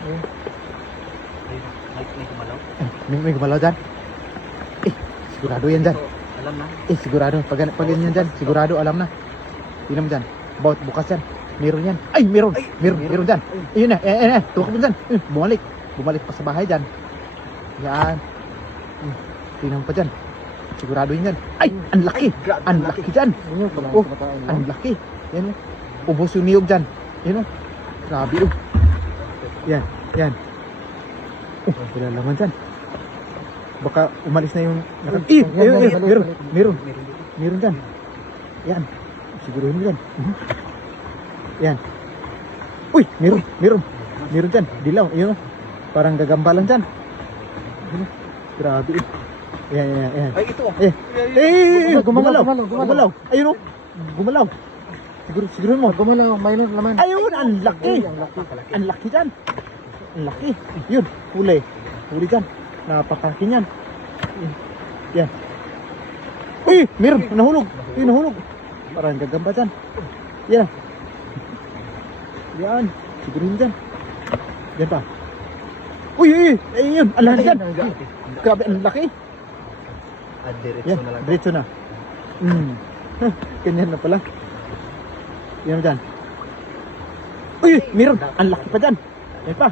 May gumalaw. May gumalaw dyan. Sigurado yan dyan. Alam na. Sigurado. Pag ganyan dyan, sigurado alam na. Tingnan mo dyan. Bukas yan. Meron yan. Ay, meron. Meron dyan. Ayun na. Tukok mo dyan. Bumalik. Bumalik pa sa bahay dyan. Yan. Tingnan mo pa dyan. Sigurado yun yan. Ay, ang laki. Ang laki dyan. Oh, ang laki. Yan o. Ubos yung niyog dyan. Yan o. Grabe o. Yan. Wala laman dyan. Baka umalis na yung... Meron dyan. Yan. Siguro mo dyan. Yan. Uy, meron dyan. Dilaw. Yun o. Parang gagambalan dyan. Yun o. Grabe o. Yan. Ay, ito. Gumalaw. Ayun o. Gumalaw. Siguro mo. Gumalaw. Mayroon laman. Ayun, ang laki. Ang laki dyan. Ang laki. Yun, huli dyan. Napakalaki niyan. Yan. Uy, meron. Nahulog. Parang gagamba dyan. Yan. Siguro dyan. Yan pa. Uy. Ayun, ang laki dyan. Grabe, ang laki. Diretso na lang. Diretso na. Ganyan na pala. Yan dyan. Uy, meron. Ang laki pa dyan. Yan pa.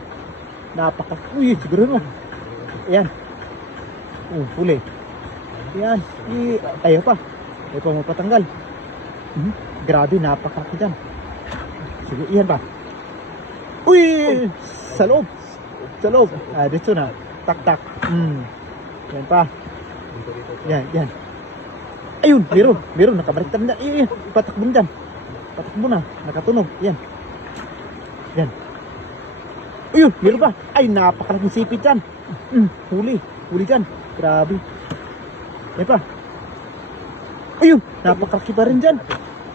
Uy, siguro mo. Ayan. Huli. Yan. Ayaw pa mapatanggal. Grabe, napakalaki dyan. Sige, yan pa. Uy, sa loob. Dito na. Tak. Yan pa. Yan. Ayun, meron. Nakabaliktad na. Ipatak mo dyan. Patak mo na. Nakatunog. Yan. Ayun, meron pa. Ay, napakalaking sipit dyan. Huli dyan. Grabe. Yan pa. Ayun, napakalaki pa rin dyan.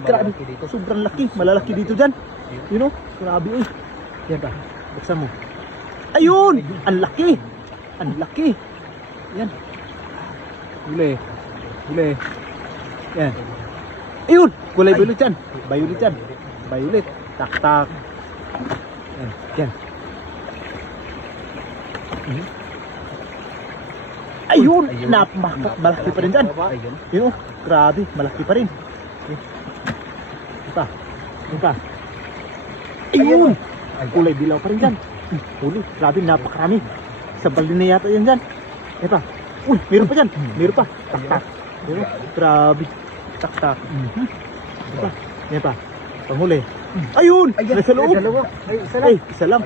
Grabe. Sobrang laki. Malalaki dito dyan. You know? Grabe. Yan pa. Buksan mo. Ayun! Ang laki. Yan. Huli. Yan. Ayun! Kulay violet dyan. Violet. Tak. Yan. Ayun! Malaki pa rin dyan. Yun o. Grabe. Malaki pa rin. Yan pa. Ayun! Kulay dilaw pa rin dyan. Huli. Grabe. Napakarami. Sa balde na yata yan dyan. Yan pa. Uy! Meron pa dyan. Meron pa. Tak. Yun o. Grabe. Tak. Yan pa. Panghuli. Ayun! Nasa loob. Ay, isa lang.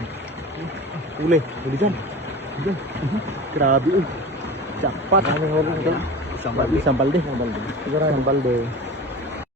Huli dyan. Grabe. Jackpot. Isang balde. Siguro isang balde.